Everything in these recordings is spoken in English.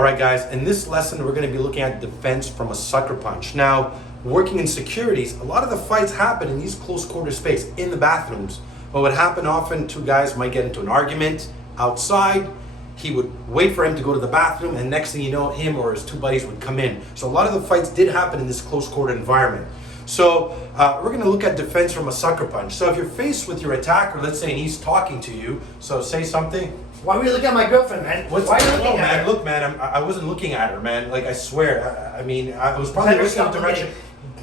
All right, guys, in this lesson, we're gonna be looking at defense from a sucker punch. Now, working in securities, a lot of the fights happen in these close quarter space, in the bathrooms. What would happen often, two guys might get into an argument outside. He would wait for him to go to the bathroom, and next thing you know, him or his two buddies would come in. So a lot of the fights did happen in this close quarter environment. So we're gonna look at defense from a sucker punch. So if you're faced with your attacker, let's say, and he's talking to you, so say something. Why were you looking at my girlfriend, man? Why are you looking at her? Look, man, I wasn't looking at her, man. Like, I swear. I mean, I was probably looking in the direction.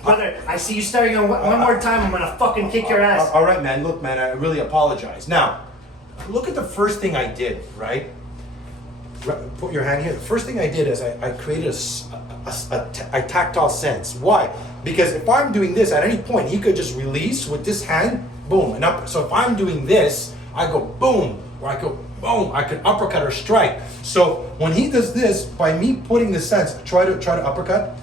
Brother, I see you staring at one more time, I'm gonna fucking kick your ass. All right, man. Look, man, I really apologize. Now, look at the first thing I did, right? Put your hand here. The first thing I did is I created a tactile sense. Why? Because if I'm doing this at any point, he could just release with this hand, boom, and up. So if I'm doing this, I go boom, or I go boom, I could uppercut or strike. So when he does this, by me putting the sense, try to uppercut,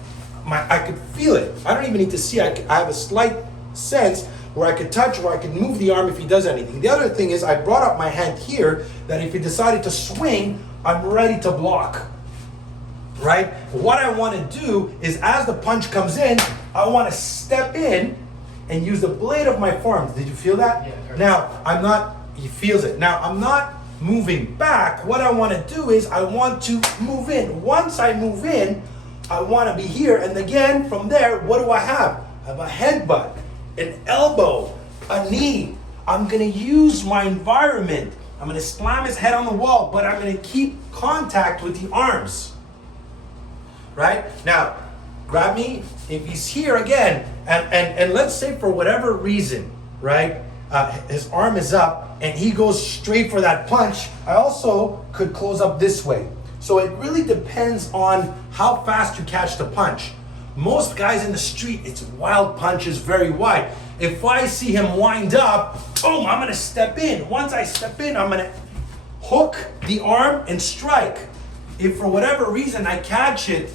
I could feel it. I don't even need to see. I have a slight sense where I could touch, where I could move the arm if he does anything. The other thing is I brought up my hand here that if he decided to swing, I'm ready to block, right? What I want to do is as the punch comes in, I want to step in and use the blade of my forearm. Did you feel that? Yeah. Now, he feels it. Now, I'm not moving back. What I want to do is I want to move in. Once I move in, I want to be here. And again, from there, what do I have? I have a headbutt, an elbow, a knee. I'm going to use my environment. I'm going to slam his head on the wall, but I'm going to keep contact with the arms. Right? Now, grab me. If he's here again, and let's say for whatever reason, right, his arm is up and he goes straight for that punch, I also could close up this way. So it really depends on how fast you catch the punch. Most guys in the street, it's wild punches, very wide. If I see him wind up, boom, I'm gonna step in. Once I step in, I'm gonna hook the arm and strike. If for whatever reason I catch it,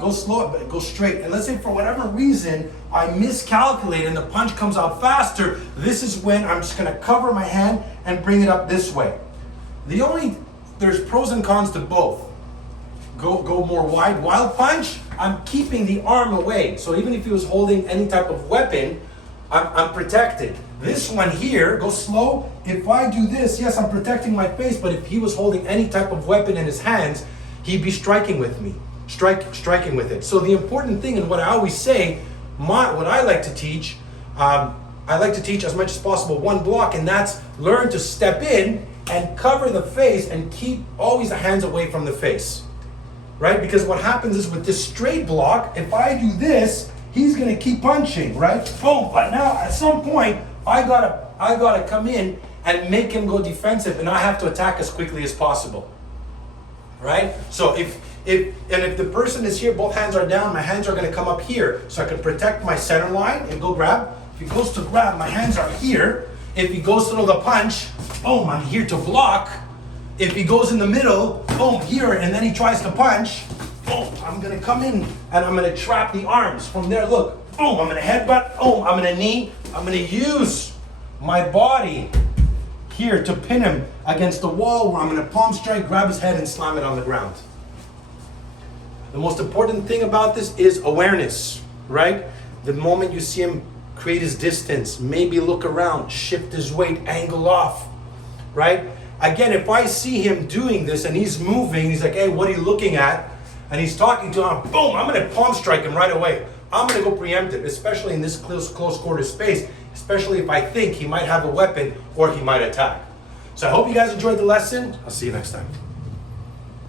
go slow, but go straight. And let's say for whatever reason I miscalculate and the punch comes out faster, this is when I'm just gonna cover my hand and bring it up this way. There's pros and cons to both. Go more wide, wild punch, I'm keeping the arm away. So even if he was holding any type of weapon, I'm protected. This one here, go slow. If I do this, yes, I'm protecting my face, but if he was holding any type of weapon in his hands, he'd be striking with me, striking with it. So the important thing, and what I always say, what I like to teach, I like to teach as much as possible one block, and that's learn to step in and cover the face and keep always the hands away from the face, right? Because what happens is with this straight block, if I do this, he's gonna keep punching, right? Boom, but now at some point, I gotta come in and make him go defensive, and I have to attack as quickly as possible, right? So if the person is here, both hands are down, my hands are gonna come up here, so I can protect my center line and go grab. If he goes to grab, my hands are here. If he goes to throw the punch, boom, I'm here to block. If he goes in the middle, boom, here, and then he tries to punch, boom, I'm gonna come in and I'm gonna trap the arms. From there, look, boom, I'm gonna headbutt, boom, I'm gonna knee, I'm gonna use my body here to pin him against the wall, where I'm gonna palm strike, grab his head, and slam it on the ground. The most important thing about this is awareness, right? The moment you see him create his distance, maybe look around, shift his weight, angle off, right? Again, if I see him doing this and he's moving, he's like, hey, what are you looking at? And he's talking to him, boom, I'm gonna palm strike him right away. I'm gonna go preemptive, especially in this close quarter space, especially if I think he might have a weapon or he might attack. So I hope you guys enjoyed the lesson. I'll see you next time.